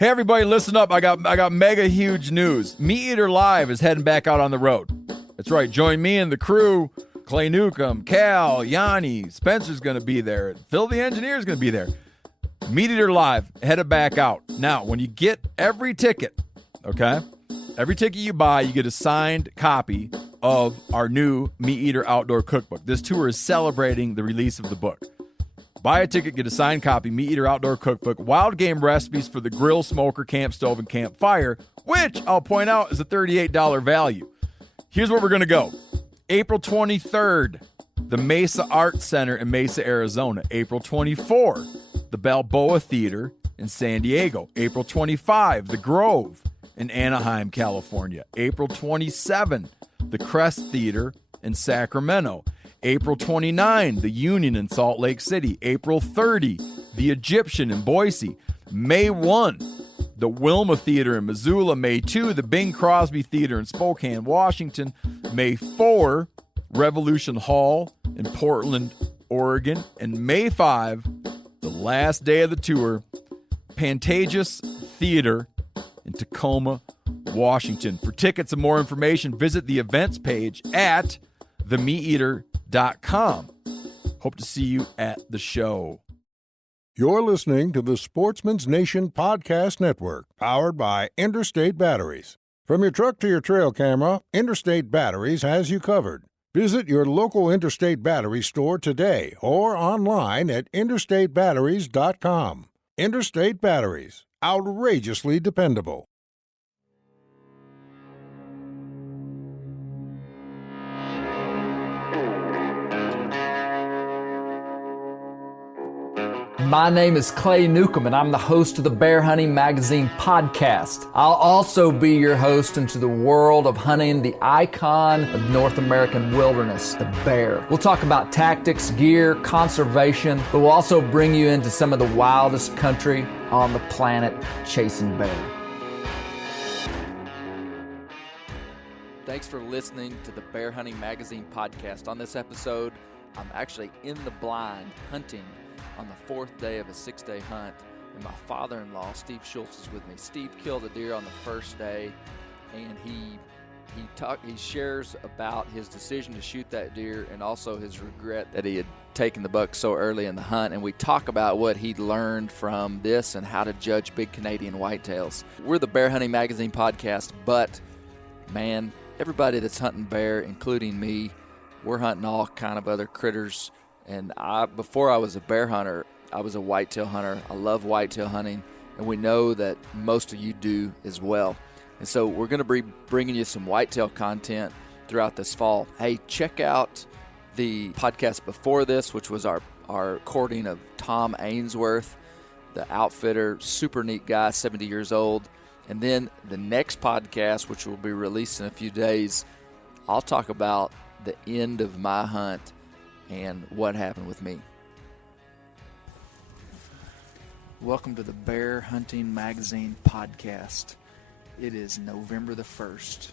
Hey everybody, listen up. I got mega huge news. Meat Eater Live is heading back out on the road. That's right. Join me and the crew. Clay Newcomb, Cal, Yanni, Spencer's going to be there. Phil the Engineer's going to be there. Meat Eater Live headed back out. Now, when you get every ticket, okay, every ticket you buy, you get a signed copy of our new Meat Eater Outdoor Cookbook. This tour is celebrating the release of the book. Buy a ticket, get a signed copy, Meat Eater Outdoor Cookbook, wild game recipes for the grill, smoker, camp stove, and campfire, which I'll point out is a $38 value. Here's where we're going to go. April 23rd, the Mesa Art Center in Mesa, Arizona. April 24, the Balboa Theater in San Diego. April 25, the Grove in Anaheim, California. April 27, the Crest Theater in Sacramento. April 29, the Union in Salt Lake City. April 30, the Egyptian in Boise. May 1, the Wilma Theater in Missoula. May 2, the Bing Crosby Theater in Spokane, Washington. May 4, Revolution Hall in Portland, Oregon. And May 5, the last day of the tour, Pantages Theater in Tacoma, Washington. For tickets and more information, visit the events page at themeateater.com. Hope to see you at the show. You're listening to the Sportsman's Nation Podcast Network, powered by Interstate Batteries. From your truck to your trail camera, Interstate Batteries has you covered. Visit your local Interstate Battery store today or online at interstatebatteries.com. Interstate Batteries, outrageously dependable. My name is Clay Newcomb, and I'm the host of the Bear Hunting Magazine podcast. I'll also be your host into the world of hunting the icon of North American wilderness, the bear. We'll talk about tactics, gear, conservation, but we'll also bring you into some of the wildest country on the planet chasing bear. Thanks for listening to the Bear Hunting Magazine podcast. On this episode, I'm actually in the blind hunting on the fourth day of a 6-day hunt, and my father-in-law, Steve Schultz, is with me. Steve killed a deer on the first day, and he shares about his decision to shoot that deer and also his regret that he had taken the buck so early in the hunt. And we talk about what he learned from this and how to judge big Canadian whitetails. We're the Bear Hunting Magazine podcast, but man, everybody that's hunting bear, including me, we're hunting all kind of other critters. And before I was a bear hunter, I was a whitetail hunter. I love whitetail hunting, and we know that most of you do as well. And so we're going to be bringing you some whitetail content throughout this fall. Hey, check out the podcast before this, which was our recording of Tom Ainsworth, the outfitter, super neat guy, 70 years old. And then the next podcast, which will be released in a few days, I'll talk about the end of my hunt and what happened with me. Welcome to the Bear Hunting Magazine podcast. It is November the 1st,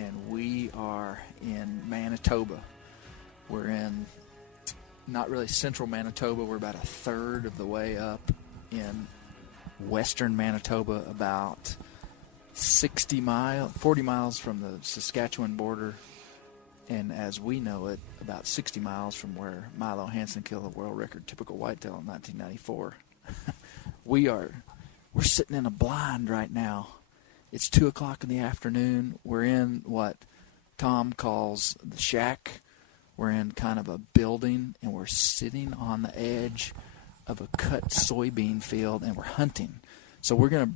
and we are in Manitoba. We're in not really central Manitoba. We're about a third of the way up in western Manitoba, about 40 miles from the Saskatchewan border. And as we know it, about 60 miles from where Milo Hansen killed the world record typical whitetail in 1994. We're sitting in a blind right now. It's 2 o'clock in the afternoon. We're in what Tom calls the shack. We're in kind of a building, and we're sitting on the edge of a cut soybean field, and we're hunting. So we're going to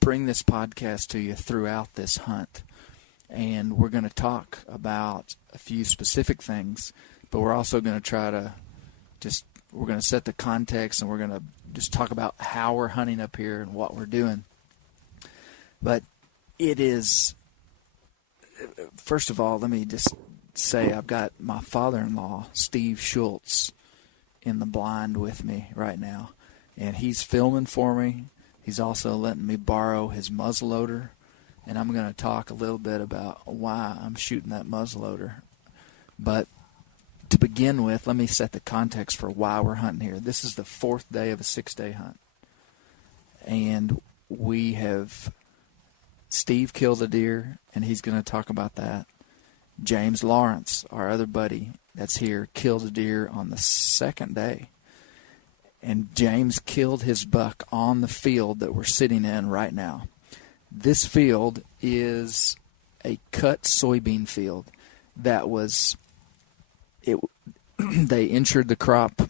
bring this podcast to you throughout this hunt. And we're going to talk about a few specific things, but we're also going to try to we're going to set the context, and we're going to just talk about how we're hunting up here and what we're doing. But it is, first of all, let me just say I've got my father-in-law, Steve Schultz, in the blind with me right now. And he's filming for me. He's also letting me borrow his muzzleloader. And I'm going to talk a little bit about why I'm shooting that muzzleloader. But to begin with, let me set the context for why we're hunting here. This is the fourth day of a 6-day hunt. And Steve killed a deer, and he's going to talk about that. James Lawrence, our other buddy that's here, killed a deer on the second day. And James killed his buck on the field that we're sitting in right now. This field is a cut soybean field that was they insured the crop,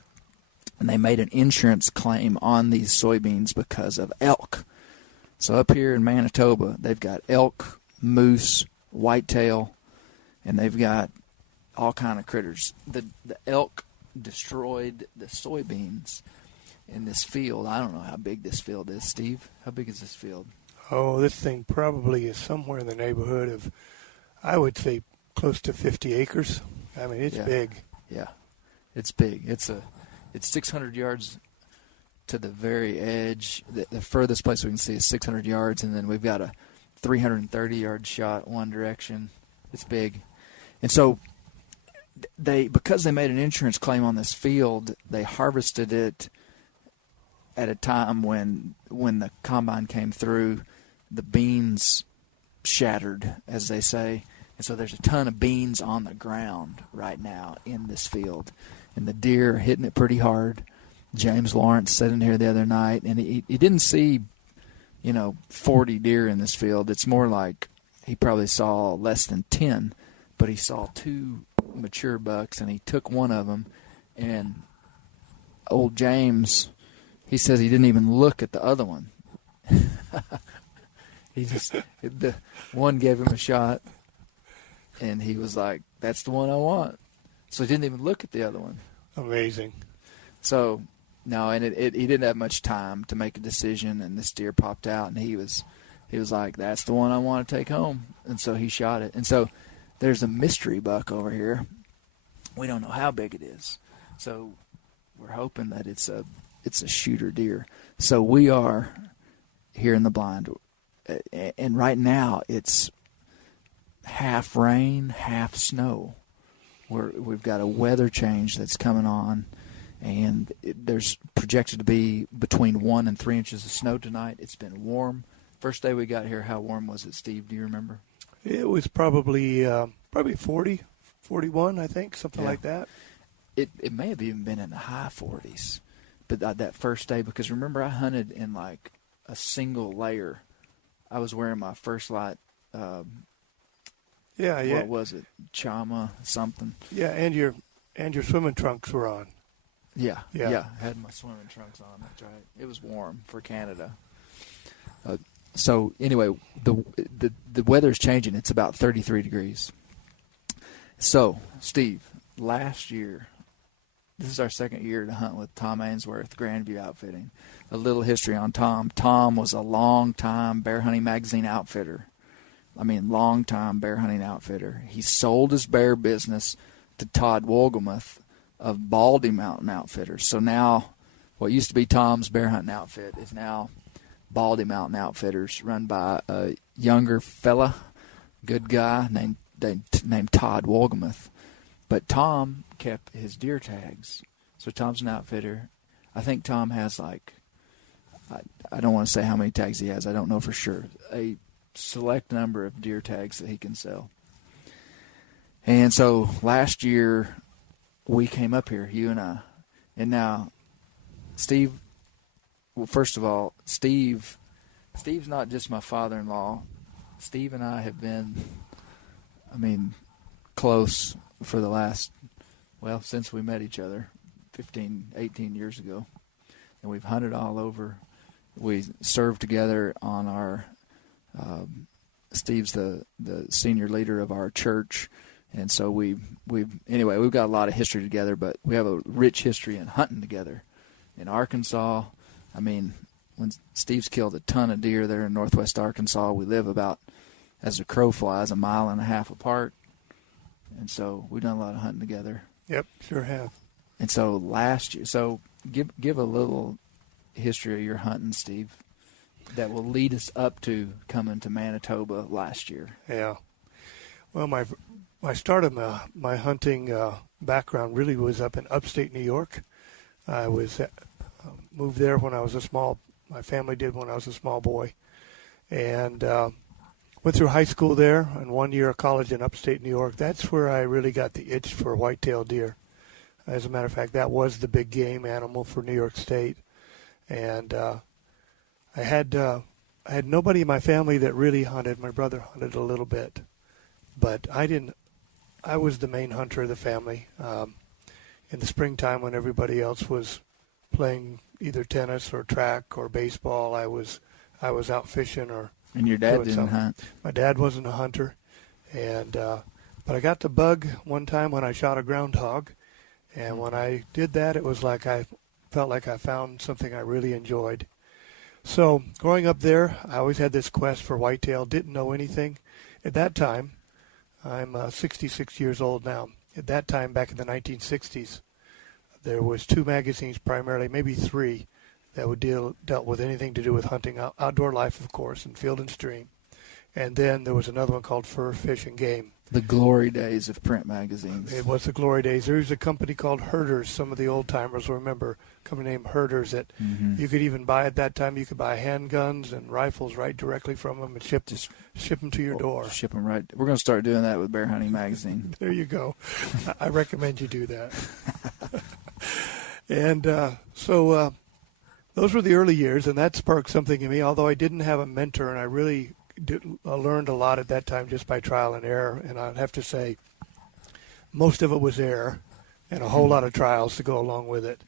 and they made an insurance claim on these soybeans because of elk. So up here in Manitoba, they've got elk, moose, whitetail, and they've got all kind of critters. The elk destroyed the soybeans in this field. I don't know how big this field is. Steve, how big is this field? Oh, this thing probably is somewhere in the neighborhood of, I would say, close to 50 acres. I mean, it's big. Yeah, it's big. It's 600 yards to the very edge. The furthest place we can see is 600 yards, and then we've got a 330-yard shot one direction. It's big. And so because they made an insurance claim on this field, they harvested it at a time when the combine came through. The beans shattered, as they say. And so there's a ton of beans on the ground right now in this field. And the deer are hitting it pretty hard. James Lawrence sat in here the other night, and he didn't see, 40 deer in this field. It's more like he probably saw less than 10, but he saw 2 mature bucks, and he took one of them. And old James, he says he didn't even look at the other one. The one gave him a shot, and he was like, "That's the one I want." So he didn't even look at the other one. Amazing. So, no, and he didn't have much time to make a decision, and this deer popped out, and he was like, "That's the one I want to take home." And so he shot it. And so there's a mystery buck over here. We don't know how big it is. So we're hoping that it's a shooter deer. So we are here in the blind, and right now it's half rain, half snow. We've got a weather change that's coming on, and there's projected to be between 1 and 3 inches of snow tonight. It's been warm. First day we got here, how warm was it, Steve? Do you remember? It was probably 40, 41, I think, something like that. It may have even been in the high 40s, but that first day, because remember I hunted in like a single layer. I was wearing my First Light. What was it? Chama something. Yeah, and your swimming trunks were on. Yeah. Had my swimming trunks on. That's right. It was warm for Canada. So anyway, the weather's changing. It's about 33 degrees. So Steve, last year, this is our second year to hunt with Tom Ainsworth, Grandview Outfitting. A little history on Tom. Tom was a long-time Bear Hunting Magazine outfitter. Long-time bear hunting outfitter. He sold his bear business to Todd Wohlgemuth of Baldy Mountain Outfitters. So now what used to be Tom's Bear Hunting Outfit is now Baldy Mountain Outfitters, run by a younger fella, good guy named Todd Wohlgemuth. But Tom kept his deer tags. So Tom's an outfitter. I think Tom has I don't want to say how many tags he has. I don't know for sure. A select number of deer tags that he can sell. And so last year we came up here, you and I. And now Steve, well, first of all, Steve's not just my father-in-law. Steve and I have been, close for the last, since we met each other 15, 18 years ago. And we've hunted all over. We served together on our, Steve's the senior leader of our church. And so we've got a lot of history together, but we have a rich history in hunting together. In Arkansas, when Steve's killed a ton of deer there in northwest Arkansas, we live about, as a crow flies, 1.5 miles apart. And so we've done a lot of hunting together. Yep, sure have. And so last year, give a little history of your hunting, Steve, that will lead us up to coming to Manitoba last year. Yeah. Well, my start of my hunting background really was up in upstate New York. I was moved there when I was a small My family did when I was a small boy. And went through high school there and 1 year of college in upstate New York. That's where I really got the itch for whitetail deer. As a matter of fact, that was the big game animal for New York State. And I had nobody in my family that really hunted. My brother hunted a little bit, but I didn't. I was the main hunter of the family. In the springtime, when everybody else was playing either tennis or track or baseball, I was out fishing or. And your dad didn't hunt? My dad wasn't a hunter, and but I got the bug one time when I shot a groundhog, and when I did that, it was like I felt like I found something I really enjoyed. So growing up there, I always had this quest for whitetail, didn't know anything. At that time, I'm 66 years old now. At that time, back in the 1960s, there was 2 magazines primarily, maybe 3, that would dealt with anything to do with hunting, outdoor life, of course, and field and stream. And then there was another one called Fur, Fish, and Game. The glory days of print magazines. It was the glory days. There was a company called Herders. Some of the old timers will remember a company named Herders that you could even buy at that time. You could buy handguns and rifles right directly from them and ship them to your door. Ship them right. We're going to start doing that with Bear Hunting Magazine. There you go. I recommend you do that. And so those were the early years, and that sparked something in me, although I didn't have a mentor, and I really learned a lot at that time just by trial and error. And I'd have to say most of it was error and a whole lot of trials to go along with it.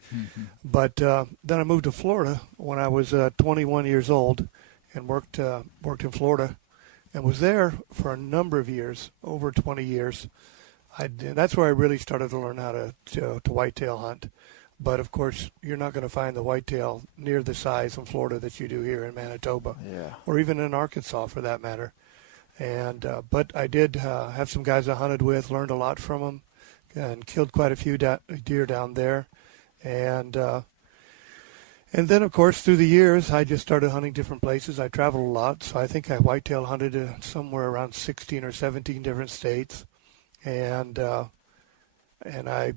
But then I moved to Florida when I was 21 years old and worked in Florida and was there for a number of years, over 20 years. That's where I really started to learn how to whitetail hunt. But, of course, you're not going to find the whitetail near the size in Florida that you do here in Manitoba, or even in Arkansas for that matter. And but I did have some guys I hunted with, learned a lot from them, and killed quite a few deer down there. And then, of course, through the years, I just started hunting different places. I traveled a lot, so I think I whitetail hunted somewhere around 16 or 17 different states. And I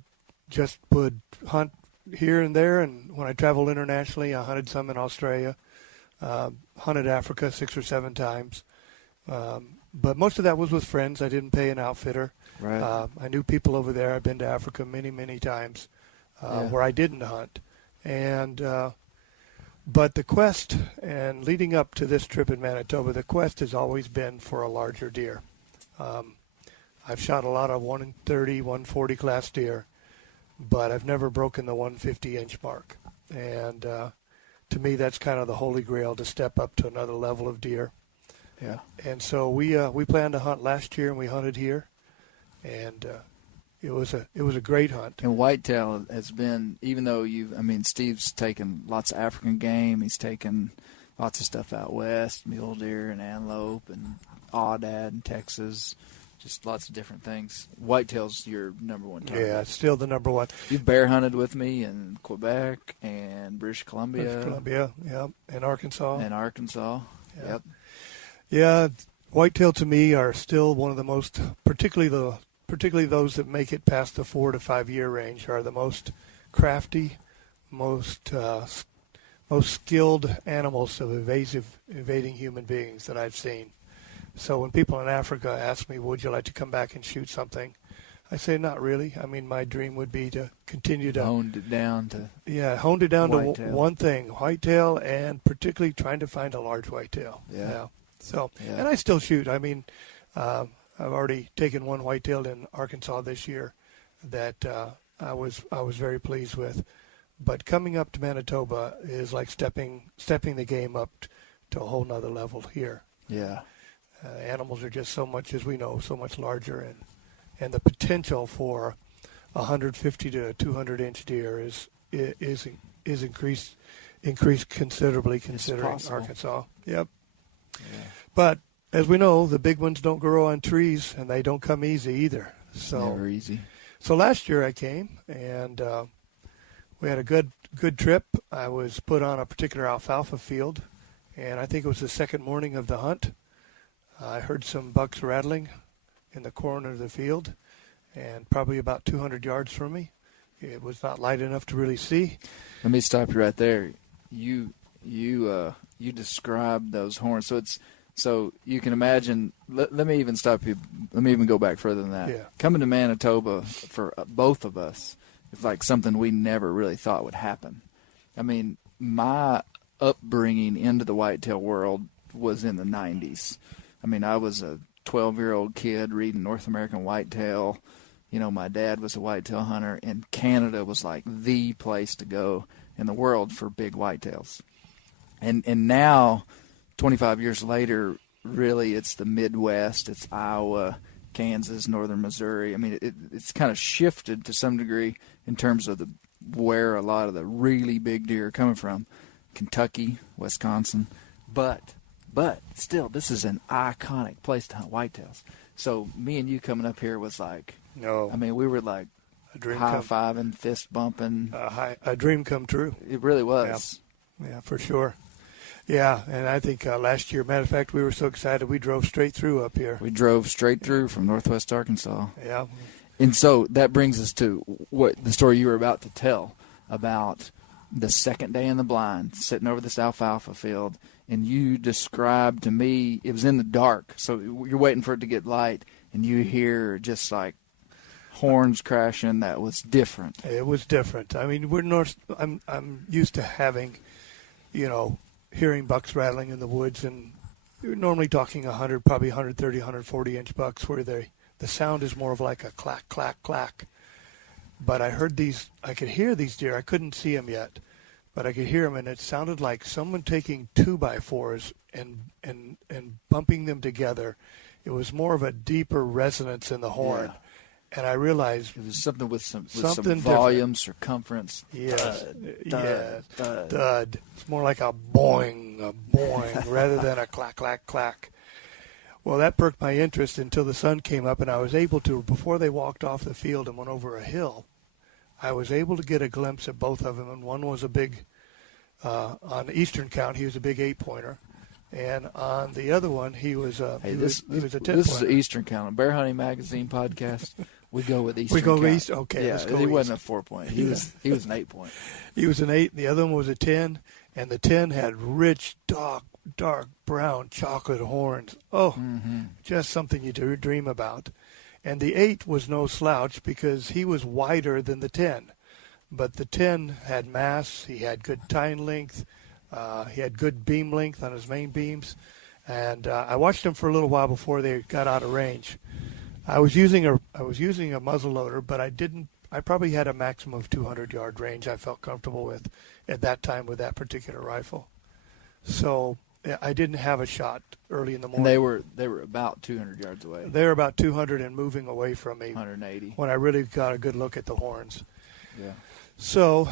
just would hunt here and there, and when I traveled internationally, I hunted some in Australia, hunted Africa 6 or 7 times, but most of that was with friends. I didn't pay an outfitter. Right. I knew people over there. I've been to Africa many times where I didn't hunt, and but the quest, and leading up to this trip in Manitoba, the quest has always been for a larger deer. I've shot a lot of 130, 140 class deer, but I've never broken the 150-inch mark. And to me, that's kind of the holy grail, to step up to another level of deer. Yeah. And so we planned to hunt last year, and we hunted here, and it was a great hunt. And whitetail has been, even though Steve's taken lots of African game, he's taken lots of stuff out west, mule deer and antelope and aoudad in Texas. Just lots of different things. Whitetail's your number one target. Yeah, it's still the number one. You've bear hunted with me in Quebec and British Columbia. Yeah, and Arkansas. Yeah. Yep. Yeah, whitetail to me are still one of the most, particularly those that make it past the 4 to 5 year range, are the most crafty, most skilled animals of evading human beings that I've seen. So when people in Africa ask me, would you like to come back and shoot something? I say, not really. I mean, my dream would be to continue to honed it down to whitetail. To one thing, whitetail, and particularly trying to find a large whitetail. Yeah. So, and I still shoot. I mean, I've already taken one whitetail in Arkansas this year that I was very pleased with. But coming up to Manitoba is like stepping the game up to a whole nother level here. Yeah. Animals are just so much, as we know, so much larger, and the potential for 150 to 200-inch deer is increased considerably considering Arkansas. Yep. Yeah. But as we know, the big ones don't grow on trees, and they don't come easy either. So never easy. So last year I came, and we had a good trip. I was put on a particular alfalfa field, and I think it was the second morning of the hunt. I heard some bucks rattling in the corner of the field, and probably about 200 yards from me. It was not light enough to really see. Let me stop you right there. you described those horns. So you can imagine. Let me even stop you. Let me even go back further than that. Yeah. Coming to Manitoba for both of us is like something we never really thought would happen. I mean, my upbringing into the whitetail world was in the 90s. I mean, I was a 12-year-old kid reading North American Whitetail. You know, my dad was a whitetail hunter, and Canada was like the place to go in the world for big whitetails. And now, 25 years later, really it's the Midwest, it's Iowa, Kansas, northern Missouri. I mean, it's kind of shifted to some degree in terms of where a lot of the really big deer are coming from. Kentucky, Wisconsin. But still, this is an iconic place to hunt whitetails. So me and you coming up here was like, No. I mean, we were like high-fiving, fist bumping. A dream come true. It really was. Yeah, for sure. Yeah, and I think last year, matter of fact, we were so excited we drove straight through up here. We drove straight through from northwest Arkansas. Yeah. And so that brings us to what the story you were about to tell about the second day in the blind, sitting over this alfalfa field, and you described to me, it was in the dark, so you're waiting for it to get light, and you hear just like horns crashing. That was different. It was different. I mean, I'm used to having, hearing bucks rattling in the woods, and you're normally talking 100, probably 130, 140 inch bucks, where the sound is more of like a clack, clack, clack. But I could hear these deer. I couldn't see them yet, but I could hear them, and it sounded like someone taking 2x4s and bumping them together. It was more of a deeper resonance in the horn. Yeah. And I realized it was something with some different. volume, circumference. Yes, thud. It's more like a boing, rather than a clack, clack, clack. Well, that perked my interest until the sun came up, and I was able to, before they walked off the field and went over a hill, I was able to get a glimpse at both of them. And one was a big, on the eastern count, he was a big 8-pointer. And on the other one, he was a 10-pointer. This is the Eastern Count. On Bear Hunting Magazine podcast, we go with Eastern Count. East. Okay, yeah, let's go he east. wasn't a 4-point. He was an 8-point. He was an 8, and the other one was a 10. And the 10 had rich, dark brown chocolate horns. Oh, just something you dream about. And the 8 was no slouch because he was wider than the 10. But the 10 had mass. He had good tine length. He had good beam length on his main beams, and I watched him for a little while before they got out of range. I was using a muzzle loader, but I probably had a maximum of 200-yard range I felt comfortable with at that time with that particular rifle. So I didn't have a shot early in the morning. And they were about 200 yards away. They were about 200 and moving away from me. 180. When I really got a good look at the horns. Yeah. So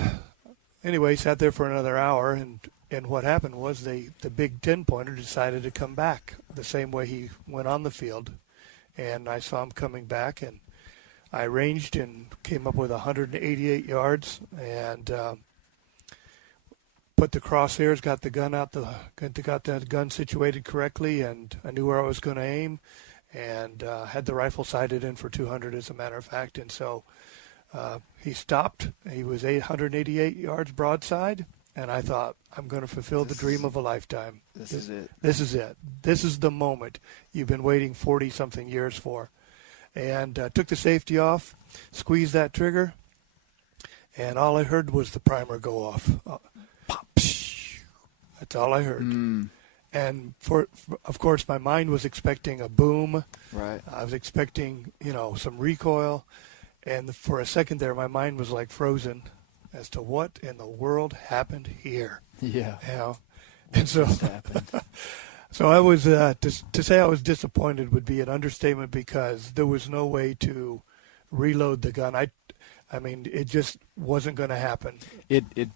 anyway, sat there for another hour, and what happened was the big 10-pointer decided to come back the same way he went on the field. And I saw him coming back, and I ranged and came up with 188 yards and put the crosshairs, got the gun out, got the gun situated correctly, and I knew where I was going to aim, and had the rifle sighted in for 200, as a matter of fact. And so he stopped. He was 888 yards broadside. And I thought, I'm going to fulfill the dream of a lifetime. This is it. This is it. This is the moment you've been waiting 40-something years for. And took the safety off, squeezed that trigger, and all I heard was the primer go off. Pop. That's all I heard. And of course, my mind was expecting a boom. Right. I was expecting, some recoil. And for a second there, my mind was like frozen as to what in the world happened here. Yeah. And so, so I was, to say I was disappointed would be an understatement, because there was no way to reload the gun. I mean, it just wasn't going to happen. It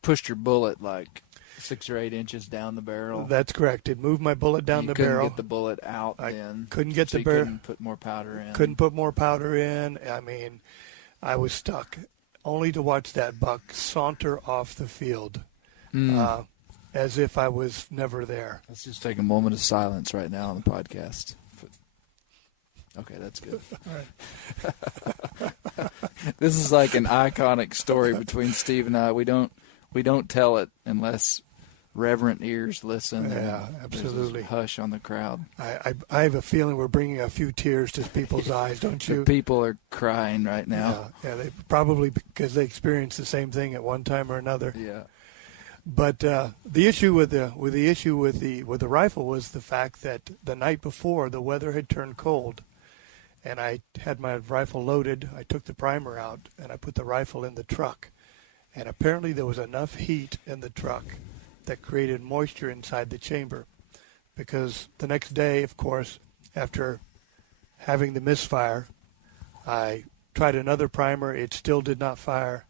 pushed your bullet like 6 or 8 inches down the barrel. That's correct. It moved my bullet down the barrel. You couldn't get the bullet out then. Couldn't get the barrel. Couldn't put more powder in. Couldn't put more powder in. I mean, I was stuck, only to watch that buck saunter off the field as if I was never there. Let's just take a moment of silence right now on the podcast. Okay, that's good. All right. This is like an iconic story between Steve and I. We don't tell it unless reverent ears listen. Yeah, and absolutely. there's a hush on the crowd. I have a feeling we're bringing a few tears to people's eyes, don't you? The people are crying right now. Yeah, they probably because they experienced the same thing at one time or another. Yeah. But the issue with the rifle was the fact that the night before the weather had turned cold, and I had my rifle loaded. I took the primer out and I put the rifle in the truck, and apparently there was enough heat in the truck that created moisture inside the chamber. Because the next day, of course, after having the misfire, I tried another primer. It still did not fire.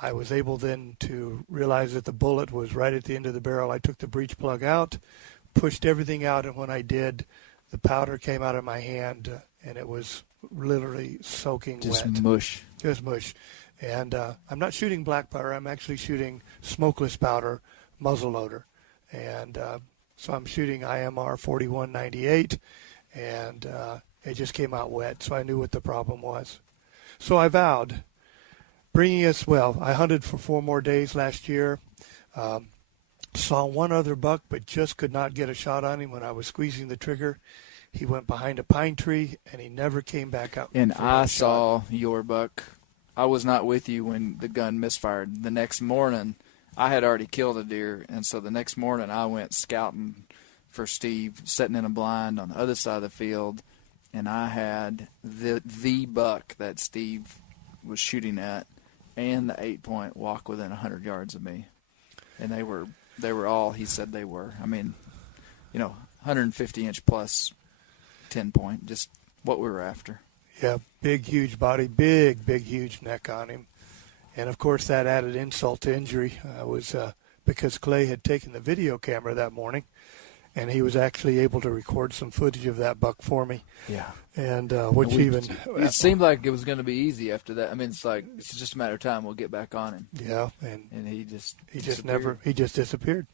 I was able then to realize that the bullet was right at the end of the barrel. I took the breech plug out, pushed everything out, and when I did, the powder came out of my hand, and it was literally soaking Just wet. mush. Just mush. And I'm not shooting black powder. I'm actually shooting smokeless powder, muzzleloader. And so I'm shooting IMR 4198, and it just came out wet, so I knew what the problem was. So I vowed, I hunted for 4 more days last year. Saw one other buck, but just could not get a shot on him when I was squeezing the trigger. He went behind a pine tree, and he never came back out. And for I a saw shot. your buck. I was not with you when the gun misfired. The next morning, I had already killed a deer, and so the next morning I went scouting for Steve, sitting in a blind on the other side of the field, and I had the buck that Steve was shooting at and the 8-point walk within 100 yards of me. And they were all he said they were. I mean, 150-inch plus 10-point, just what we were after. Yeah, big, huge body, big, huge neck on him. And, of course, that added insult to injury was because Clay had taken the video camera that morning, and he was actually able to record some footage of that buck for me. Yeah. And it seemed like it was going to be easy after that. I mean, it's just a matter of time. We'll get back on him. Yeah, and he just disappeared.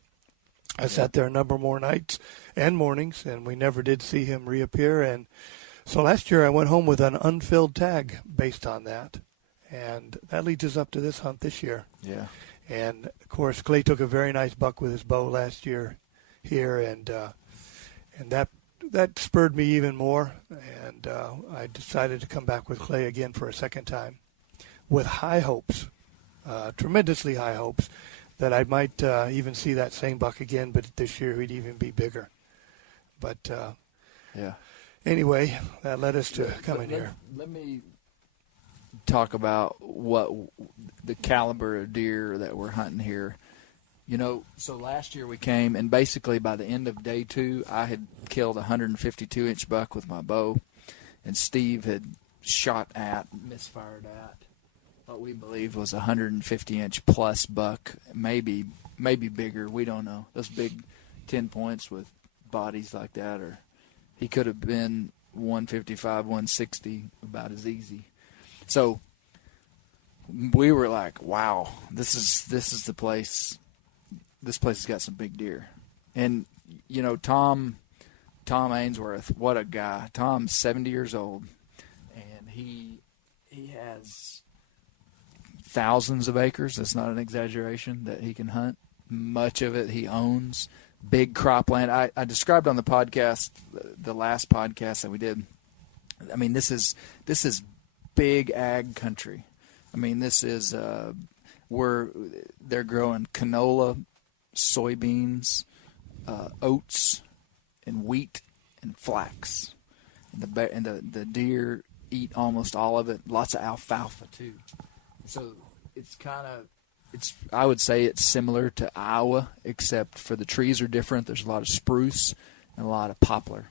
I sat there a number more nights and mornings, and we never did see him reappear. And so last year I went home with an unfilled tag based on that, and that leads us up to this hunt this year. Yeah. And of course, Clay took a very nice buck with his bow last year here, and that spurred me even more, and I decided to come back with Clay again for a second time with high hopes, tremendously high hopes, that I might even see that same buck again, but this year he'd even be bigger. But yeah. Anyway, that led us to coming here. Let me talk about what the caliber of deer that we're hunting here. So last year we came, and basically by the end of day 2, I had killed a 152-inch buck with my bow, and Steve had misfired at what we believe was a 150-inch plus buck, maybe bigger. We don't know. Those big 10 points with bodies like that, or he could have been 155, 160, about as easy. So we were like, wow, this is the place. This place has got some big deer. And, Tom Ainsworth, what a guy. Tom's 70 years old, and he has thousands of acres. That's not an exaggeration that he can hunt. Much of it he owns. Big cropland. I described on the podcast, the last podcast that we did, I mean, this is big ag country. I mean, this is where they're growing canola, soybeans, oats, and wheat and flax, and the deer eat almost all of it. Lots of alfalfa too. So I would say it's similar to Iowa, except for the trees are different. There's a lot of spruce and a lot of poplar.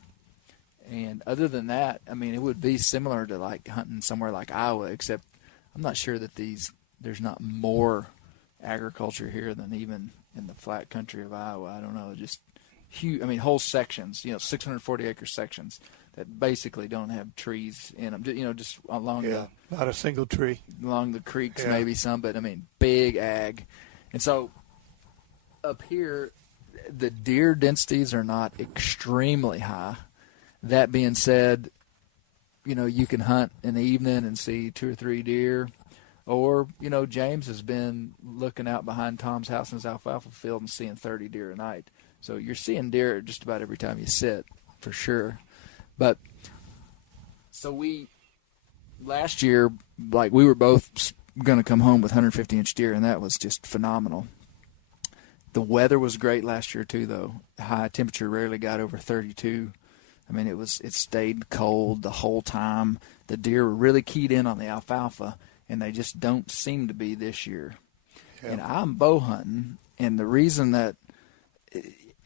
And other than that, I mean, it would be similar to like hunting somewhere like Iowa, except I'm not sure that there's not more agriculture here than even in the flat country of Iowa. I don't know, just huge. I mean, whole sections, 640-acre sections that basically don't have trees in them. Just along not a single tree along the creeks, maybe some, but I mean, big ag. And so up here, the deer densities are not extremely high. That being said, you can hunt in the evening and see 2 or 3 deer. Or, James has been looking out behind Tom's house in his alfalfa field and seeing 30 deer a night. So you're seeing deer just about every time you sit, for sure. But so last year, we were both going to come home with 150-inch deer, and that was just phenomenal. The weather was great last year too, though. The high temperature rarely got over 32. I mean, it stayed cold the whole time. The deer were really keyed in on the alfalfa, and they just don't seem to be this year. Yeah. And I'm bow hunting, and the reason that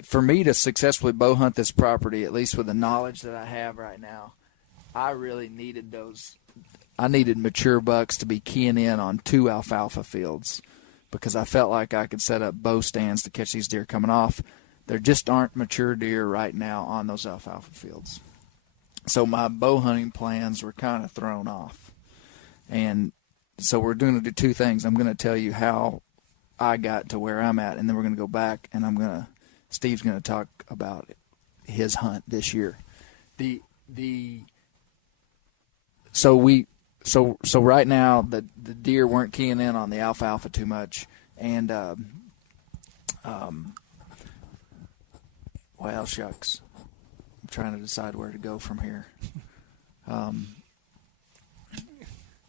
for me to successfully bow hunt this property, at least with the knowledge that I have right now, I really needed I needed mature bucks to be keying in on 2 alfalfa fields, because I felt like I could set up bow stands to catch these deer coming off. There just aren't mature deer right now on those alfalfa fields. So my bow hunting plans were kind of thrown off. And so we're going to do 2 things. I'm going to tell you how I got to where I'm at, and then we're going to go back, and Steve's going to talk about his hunt this year. So right now the deer weren't keying in on the alfalfa too much, and well, shucks, I'm trying to decide where to go from here.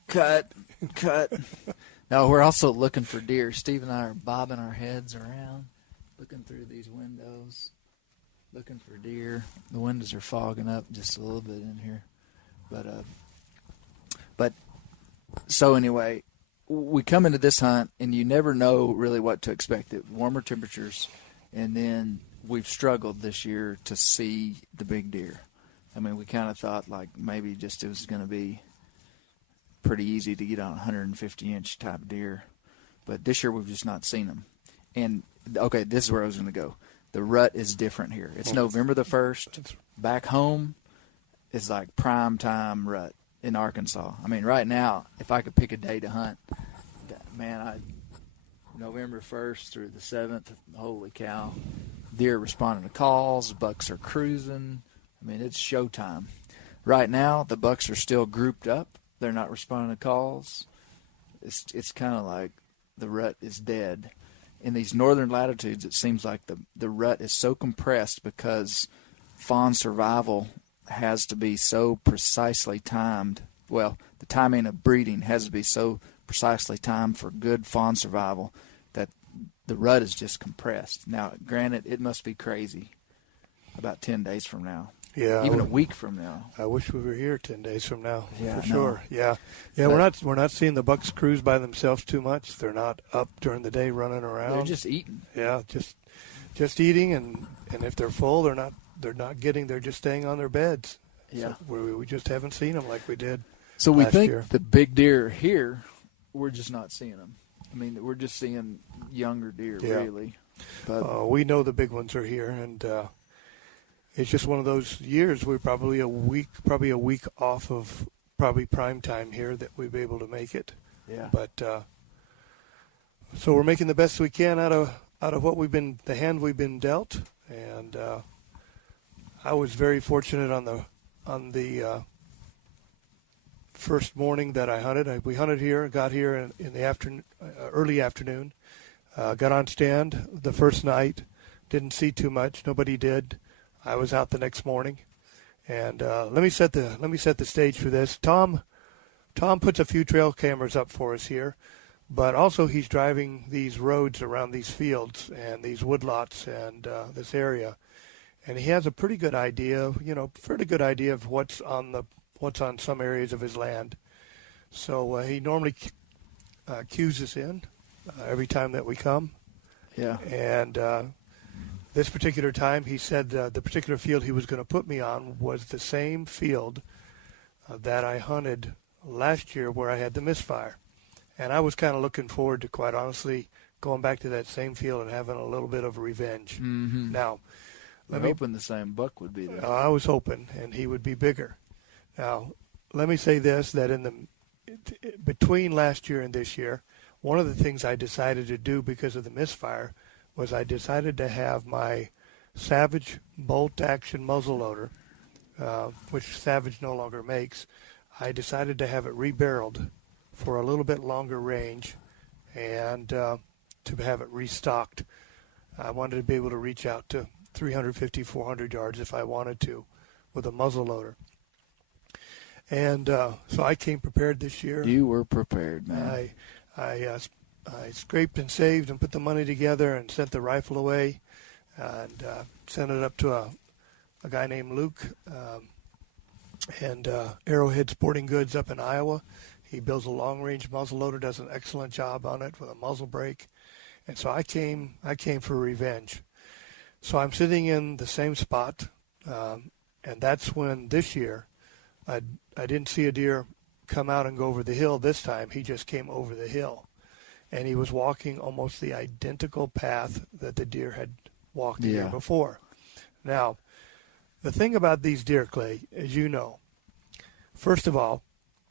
Cut. No, we're also looking for deer. Steve and I are bobbing our heads around, looking through these windows, looking for deer. The windows are fogging up just a little bit in here, but so anyway, we come into this hunt, and you never know really what to expect. Warmer temperatures, and then we've struggled this year to see the big deer. I mean, we kind of thought maybe just it was going to be pretty easy to get on 150-inch type deer, but this year we've just not seen them. And okay, this is where I was going to go. The rut is different here. It's November the 1st. Back home, it's like prime time rut in Arkansas. I mean, right now, if I could pick a day to hunt, man, November 1st through the 7th, holy cow. Deer responding to calls, bucks are cruising. I mean, it's showtime. Right now, the bucks are still grouped up. They're not responding to calls. It's kind of like the rut is dead. In these northern latitudes, it seems like the rut is so compressed because fawn survival has to be so precisely timed. Well, the timing of breeding has to be so precisely timed for good fawn survival that the rut is just compressed. Now, granted, it must be crazy about 10 days from now. Yeah, even a week from now. I wish we were here 10 days from now. Yeah, for sure. Yeah, but we're not seeing the bucks cruise by themselves too much. They're not up during the day running around. They're just eating. Yeah, just eating, and if they're full, they're just staying on their beds. Yeah, so we just haven't seen them like we did. So we think year. The big deer here, we're just not seeing them. I mean, we're just seeing younger deer, really. But we know the big ones are here, and it's just one of those years. We're probably a week off of probably prime time here that we'll be able to make it. Yeah. But so we're making the best we can out of what the hand we've been dealt, and I was very fortunate on the first morning that I hunted. We hunted here, got here in the afternoon, early afternoon, got on stand the first night, didn't see too much. Nobody did. I was out the next morning, and let me set the stage for this. Tom puts a few trail cameras up for us here, but also he's driving these roads around these fields and these woodlots and this area, and he has a pretty good idea, of what's on some areas of his land. So he normally cues us in every time that we come. Yeah, and this particular time, he said the particular field he was going to put me on was the same field that I hunted last year where I had the misfire. And I was kind of looking forward to, quite honestly, going back to that same field and having a little bit of revenge. Mm-hmm. Now, hoping the same buck would be there. I was hoping, and he would be bigger. Now, let me say this, that between last year and this year, one of the things I decided to do because of the misfire was I decided to have my Savage bolt-action muzzleloader, which Savage no longer makes. I decided to have it rebarreled for a little bit longer range and to have it restocked. I wanted to be able to reach out to 350, 400 yards if I wanted to with a muzzle loader. And so I came prepared this year. You were prepared, man. I scraped and saved and put the money together and sent the rifle away and sent it up to a guy named Luke and Arrowhead Sporting Goods up in Iowa. He builds a long-range muzzle loader, does an excellent job on it with a muzzle brake. And so I came for revenge. So I'm sitting in the same spot, and that's when this year I didn't see a deer come out and go over the hill this time. He just came over the hill, and he was walking almost the identical path that the deer had walked the year before. Now, the thing about these deer, Clay, as you know, first of all,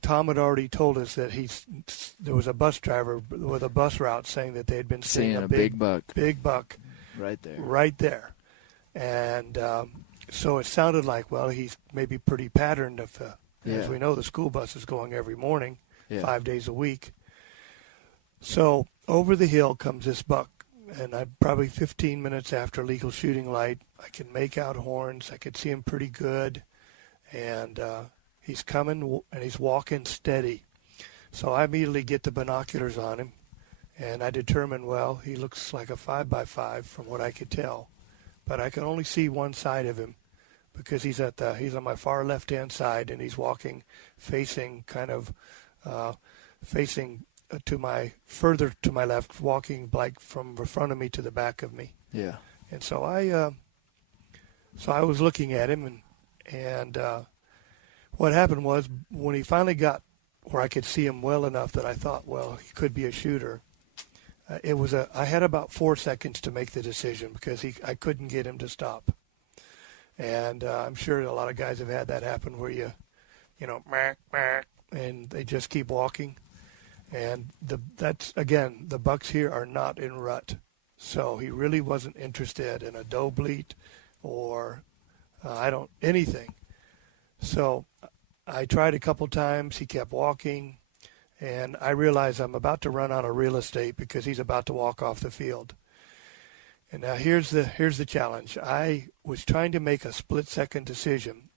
Tom had already told us that there was a bus driver with a bus route saying that they had been seeing a big buck. Right there. And so it sounded like, well, he's maybe pretty patterned. As we know, the school bus is going every morning, 5 days a week. So over the hill comes this buck, and I'm probably 15 minutes after legal shooting light. I can make out horns. I could see him pretty good. And he's coming, and he's walking steady. So I immediately get the binoculars on him, and I determine, well, he looks like a 5x5 from what I could tell. But I can only see one side of him because he's on my far left-hand side, and he's walking facing further to my left, walking like from the front of me to the back of me. Yeah. And so I was looking at him, and what happened was when he finally got where I could see him well enough that I thought, well, he could be a shooter. I had about 4 seconds to make the decision because I couldn't get him to stop. And I'm sure a lot of guys have had that happen where you mack, mack, and they just keep walking. And the bucks here are not in rut. So he really wasn't interested in a doe bleat or anything. So I tried a couple times. He kept walking. And I realized I'm about to run out of real estate because he's about to walk off the field. And now here's the challenge. I was trying to make a split-second decision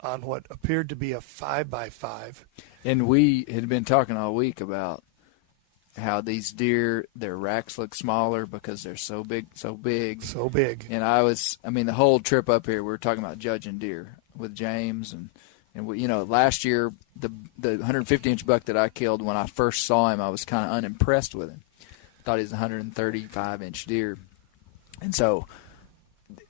on what appeared to be a 5x5. And we had been talking all week about how these deer, their racks look smaller because they're so big. So big. And the whole trip up here, we were talking about judging deer with James and we, last year, the 150-inch buck that I killed, when I first saw him, I was kind of unimpressed with him. Thought he was a 135-inch deer. And so,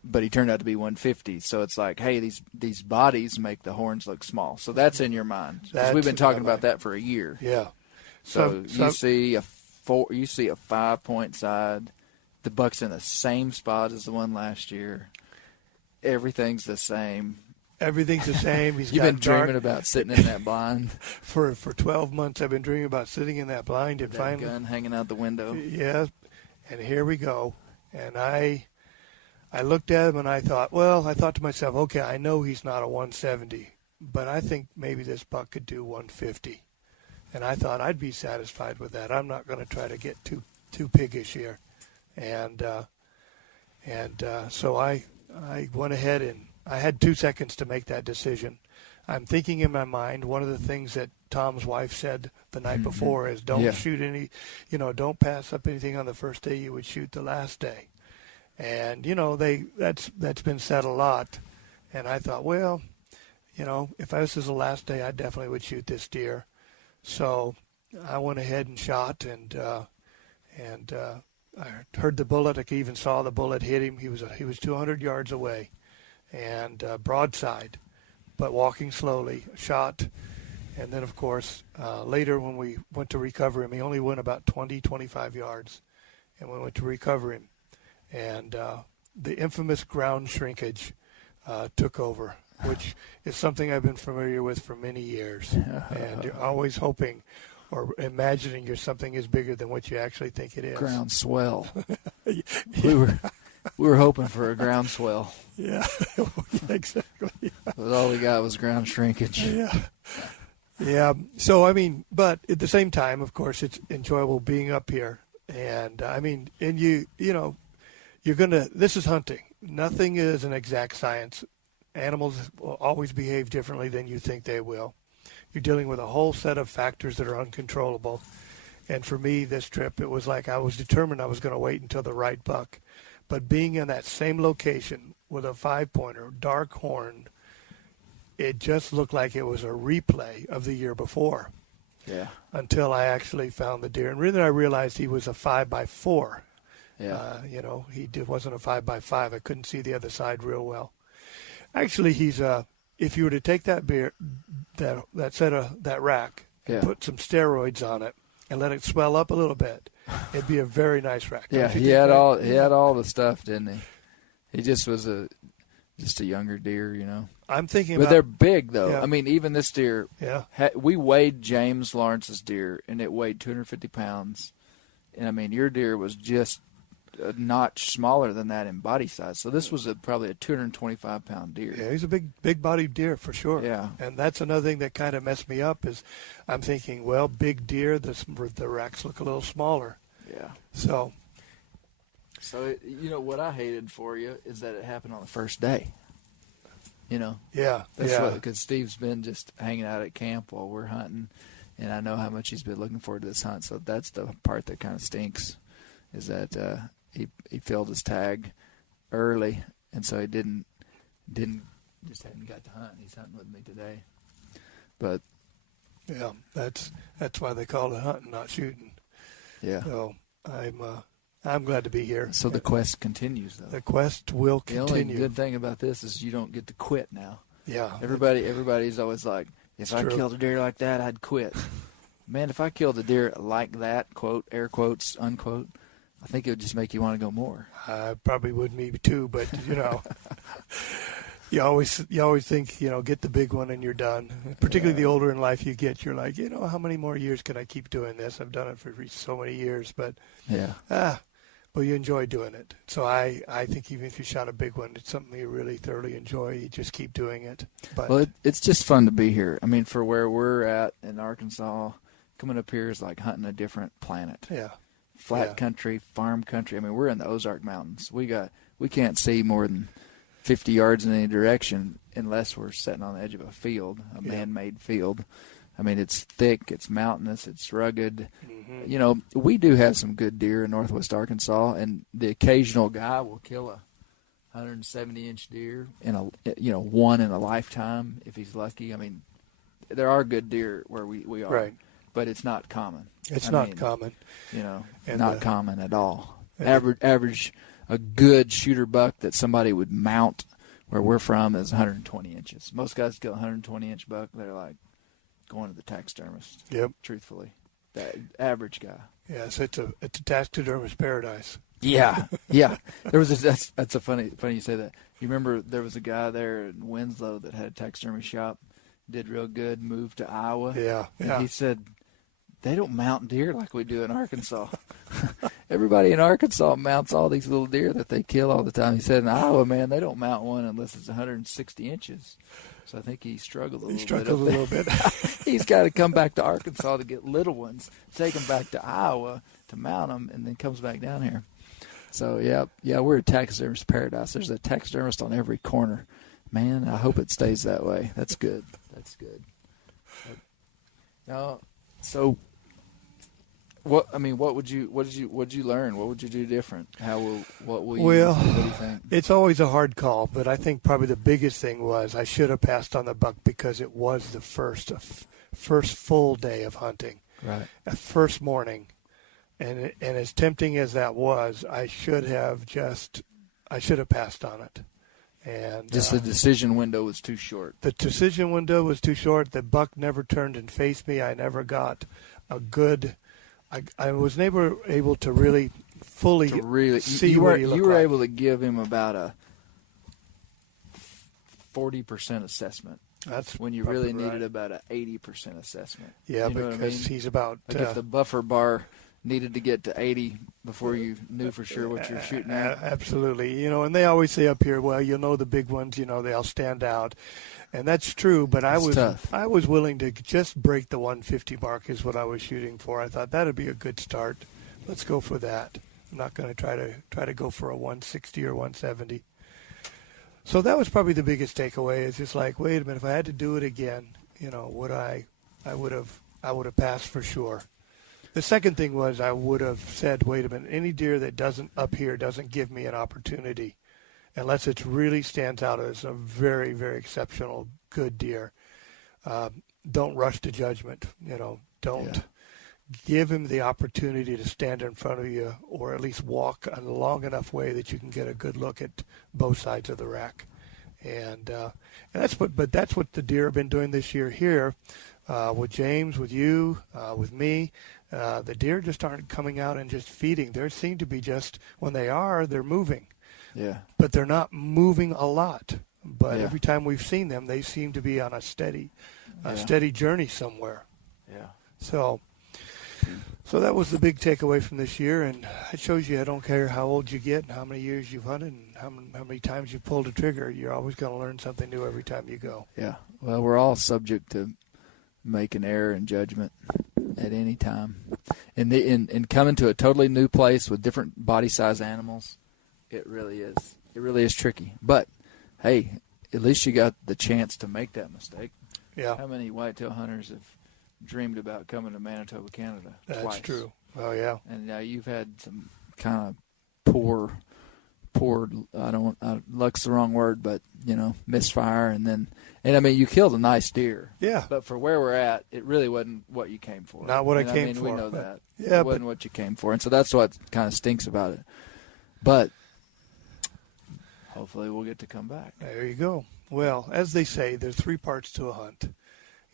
but he turned out to be 150. So it's like, hey, these bodies make the horns look small. So that's in your mind. Because we've been talking about that for a year. Yeah. So you see a 5-point side. The buck's in the same spot as the one last year. Everything's the same. Everything's the same. You've been dreaming about sitting in that blind for 12 months. I've been dreaming about sitting in that blind, and finally, gun hanging out the window. Yeah, and here we go. And I looked at him and I thought to myself, okay, I know he's not a 170, but I think maybe this buck could do 150. And I thought I'd be satisfied with that. I'm not going to try to get too piggish here. And so I went ahead and I had 2 seconds to make that decision. I'm thinking in my mind, one of the things that Tom's wife said the night before is don't shoot don't pass up anything on the first day you would shoot the last day. And, that's been said a lot. And I thought, well, if this is the last day, I definitely would shoot this deer. So I went ahead and shot, and I heard the bullet. I even saw the bullet hit him. He was 200 yards away. And broadside, but walking slowly, shot. And then, of course, later when we went to recover him, he only went about 20, 25 yards. And we went to recover him. And the infamous ground shrinkage took over, which is something I've been familiar with for many years. And you're always hoping or imagining something is bigger than what you actually think it is. Ground swell. We were hoping for a ground swell. Yeah, exactly. But all we got was ground shrinkage. Yeah. So, I mean, but at the same time, of course, it's enjoyable being up here. And, I mean, and you know, this is hunting. Nothing is an exact science. Animals will always behave differently than you think they will. You're dealing with a whole set of factors that are uncontrollable. And for me, this trip, it was like I was determined I was going to wait until the right buck. But being in that same location with a 5-pointer, dark horned, it just looked like it was a replay of the year before. Yeah. Until I actually found the deer. And then I realized he was a 5x4. Yeah. You know, wasn't a 5x5. I couldn't see the other side real well. Actually, he's if you were to take that that rack, Yeah. put some steroids on it, and let it swell up a little bit, it'd be a very nice rack. Yeah, Don't you he think, had Rick? all the stuff, didn't he? He just was a younger deer, you know. I'm thinking But about, they're big, though. Yeah. I mean, even this deer, yeah, we weighed James Lawrence's deer, and it weighed 250 pounds. And, I mean, your deer was just a notch smaller than that in body size. So this was probably a 225-pound deer. yeah, he's a big-bodied deer for sure. Yeah. And that's another thing that kind of messed me up is I'm thinking, well, big deer, the racks look a little smaller. Yeah. So, you know, what I hated for you is that it happened on the first day. You know? yeah, That's yeah. because Steve's been just hanging out at camp while we're hunting, and I know how much he's been looking forward to this hunt. So that's the part that kind of stinks, is that he filled his tag early, and so he hadn't got to hunt. He's hunting with me today, but Yeah, that's why they call it hunting, not shooting. yeah. So I'm glad to be here. So the quest continues, though. The quest will The only continue. good thing about this is you don't get to quit now. Yeah. Everybody's always like, if I true. killed a deer like that, I'd quit. Man, if I killed a deer like that, quote, air quotes, unquote, I think it would just make you want to go more. I probably would, me too, but you know, you always think, you know, get the big one and you're done. Particularly the older in life you get, you're like, you know, how many more years can I keep doing this? I've done it for so many years, but Yeah. but you enjoy doing it. So I think even if you shot a big one, it's something you really thoroughly enjoy. You just keep doing it. But Well, it's just fun to be here. I mean, for where we're at in Arkansas, coming up here is like hunting a different planet. yeah, Flat Yeah. country, farm country. I mean, we're in the Ozark Mountains. We can't see more than 50 yards in any direction unless we're sitting on the edge of a field, a man-made field. I mean, it's thick, it's mountainous, it's rugged. Mm-hmm. You know, we do have some good deer in northwest Arkansas, and the occasional guy will kill a 170-inch deer one in a lifetime if he's lucky. I mean, there are good deer where we are, Right. but it's not common. it's I not mean, common. You know, And, not common at all. and- Average, a good shooter buck that somebody would mount where we're from is 120 inches. Most guys kill a 120-inch buck. They're like going to the taxidermist. Yep. Truthfully, the average guy. Yes, it's a taxidermist paradise. Yeah, yeah. There was that's a funny you say that. You remember there was a guy there in Winslow that had a taxidermy shop, did real good, moved to Iowa. Yeah, And yeah. he said they don't mount deer like we do in Arkansas. Everybody in Arkansas mounts all these little deer that they kill all the time. He said in Iowa, man, they don't mount one unless it's 160 inches. So I think he struggled a little He struggles a bit. little bit. He's got to come back to Arkansas to get little ones, take them back to Iowa to mount them, and then comes back down here. So, yeah, we're a taxidermist paradise. There's a taxidermist on every corner. Man, I hope it stays that way. That's good. That's good. Now, so what did you learn? What would you do different? What do you think? It's always a hard call, but I think probably the biggest thing was I should have passed on the buck because it was the first full day of hunting, Right. first morning, and as tempting as that was, I should have passed on it, and Just the decision window was too short. the decision window was too short. The buck never turned and faced me. I never got a good. I was never able to really fully see you what he looked were like. able to give him about a 40% assessment That's when you probably really needed right. about a 80% assessment. Yeah, You know what I because mean? he's about Like if the buffer bar needed to get to 80 before you knew for sure what you were shooting at? Absolutely. And they always say up here, well, the big ones, they'll stand out. And that's true, but I was willing to just break the 150 mark is what I was shooting for. I thought that'd be a good start. Let's go for that. I'm not going to try to go for a 160 or 170. So that was probably the biggest takeaway. Is just like, wait a minute, if I had to do it again, I would have passed for sure. The second thing was I would have said, wait a minute, any deer that doesn't give me an opportunity, unless it really stands out as a very, very exceptional, good deer. Don't rush to judgment. Don't give him the opportunity to stand in front of you, or at least walk a long enough way that you can get a good look at both sides of the rack. And that's what the deer have been doing this year here, with James, with you, with me. The deer just aren't coming out and just feeding. They seem to be just, when they're moving. Yeah. But they're not moving a lot. But every time we've seen them, they seem to be on a steady journey somewhere. Yeah. So that was the big takeaway from this year, and it shows you I don't care how old you get and how many years you've hunted and how many times you've pulled a trigger. You're always going to learn something new every time you go. Yeah. Well, we're all subject to making error in judgment at any time. And coming to a totally new place with different body size animals, it really is. It really is tricky. But, hey, at least you got the chance to make that mistake. Yeah. How many whitetail hunters have dreamed about coming to Manitoba, Canada twice? That's true. Oh, yeah. And now you've had some kind of poor, luck's the wrong word, but, misfire. And I mean, you killed a nice deer. Yeah. But for where we're at, it really wasn't what you came for. Not what I came for. We know that. Yeah, it wasn't what you came for. And so that's what kind of stinks about it. But hopefully we'll get to come back. There you go. Well, as they say, there's 3 parts to a hunt.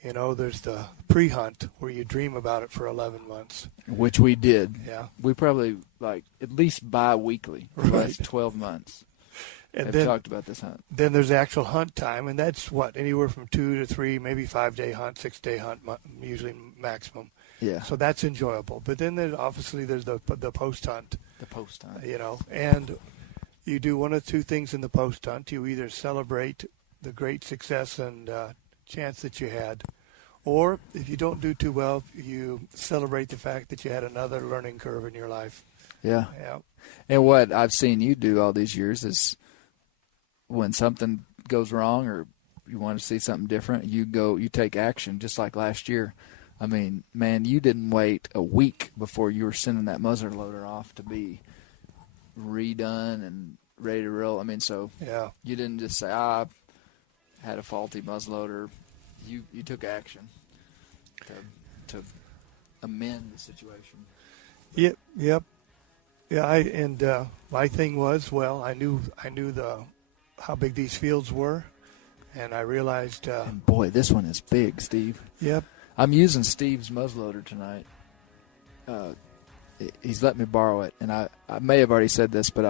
There's the pre-hunt where you dream about it for 11 months. Which we did. Yeah. We probably, at least bi-weekly for the last 12 months. And then talked about this hunt. Then there's actual hunt time, and that's anywhere from 2 to 3, maybe 5-day hunt, 6-day hunt, usually maximum. Yeah. So that's enjoyable. But then there's the post-hunt. The post-hunt. And you do one of 2 things in the post-hunt. You either celebrate the great success and chance that you had, or if you don't do too well, you celebrate the fact that you had another learning curve in your life. Yeah. Yeah. And what I've seen you do all these years is when something goes wrong or you want to see something different, you take action, just like last year. I mean, man, you didn't wait a week before you were sending that muzzle loader off to be redone and ready to roll. I mean, so you didn't just say, I had a faulty muzzleloader. You took action to amend the situation. Yep. Yeah. My thing was, I knew how big these fields were, and I realized. And boy, this one is big, Steve. Yep. I'm using Steve's muzzleloader tonight. He's let me borrow it, and I may have already said this, but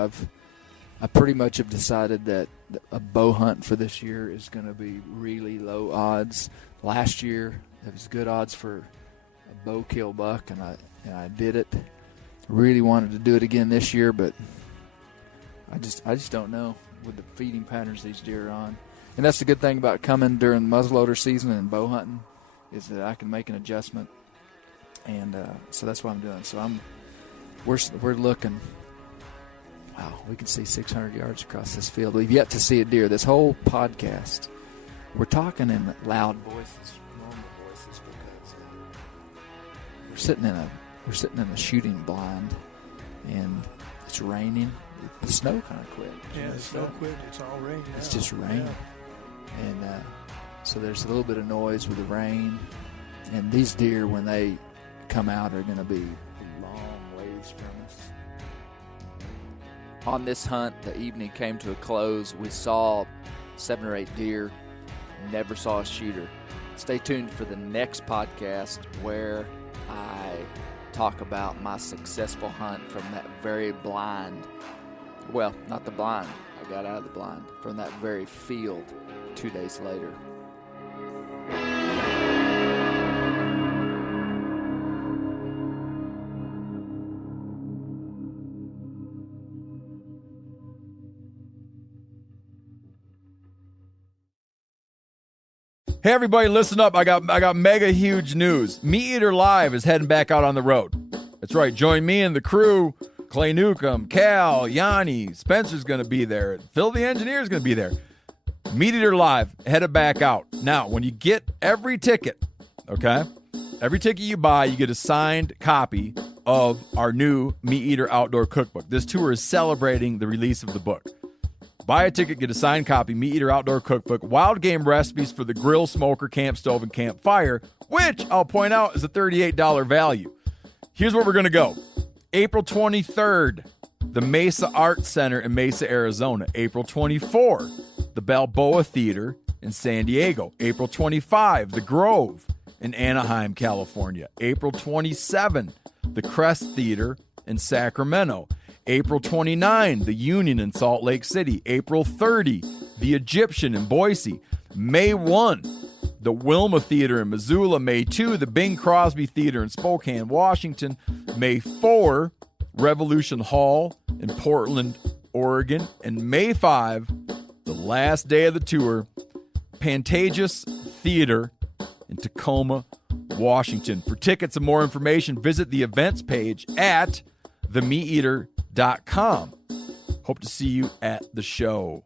I pretty much have decided that a bow hunt for this year is going to be really low odds. Last year, it was good odds for a bow kill buck, and I did it. Really wanted to do it again this year, but I just don't know with the feeding patterns these deer are on. And that's the good thing about coming during muzzleloader season and bow hunting is that I can make an adjustment, and so that's what I'm doing. So we're looking. Wow, we can see 600 yards across this field. We've yet to see a deer. This whole podcast, we're talking in loud voices, normal voices, because we're sitting in a shooting blind, and it's raining. The snow kind of quit. Yeah, the snow quit. It's all rain now. It's just rain, and so there's a little bit of noise with the rain. And these deer, when they come out, are going to be long ways from us. On this hunt, the evening came to a close. We saw 7 or 8 deer, never saw a shooter. Stay tuned for the next podcast where I talk about my successful hunt from that very blind. Well, not the blind. I got out of the blind. From that very field 2 days later. Hey, everybody, listen up. I got mega huge news. Meat Eater Live is heading back out on the road. That's right. Join me and the crew. Clay Newcomb, Cal, Yanni, Spencer's going to be there. Phil the engineer's going to be there. Meat Eater Live headed back out. Now, when you get every ticket, okay, every ticket you buy, you get a signed copy of our new Meat Eater Outdoor Cookbook. This tour is celebrating the release of the book. Buy a ticket, get a signed copy, Meat Eater Outdoor Cookbook, wild game recipes for the grill, smoker, camp stove, and campfire, which I'll point out is a $38 value. Here's where we're going to go. April 23rd, the Mesa Arts Center in Mesa, Arizona. April 24, the Balboa Theater in San Diego. April 25, the Grove in Anaheim, California. April 27, the Crest Theater in Sacramento. April 29, the Union in Salt Lake City. April 30, the Egyptian in Boise. May 1, the Wilma Theater in Missoula. May 2, the Bing Crosby Theater in Spokane, Washington. May 4, Revolution Hall in Portland, Oregon. And May 5, the last day of the tour, Pantages Theater in Tacoma, Washington. For tickets and more information, visit the events page at themeateater.com. Hope to see you at the show.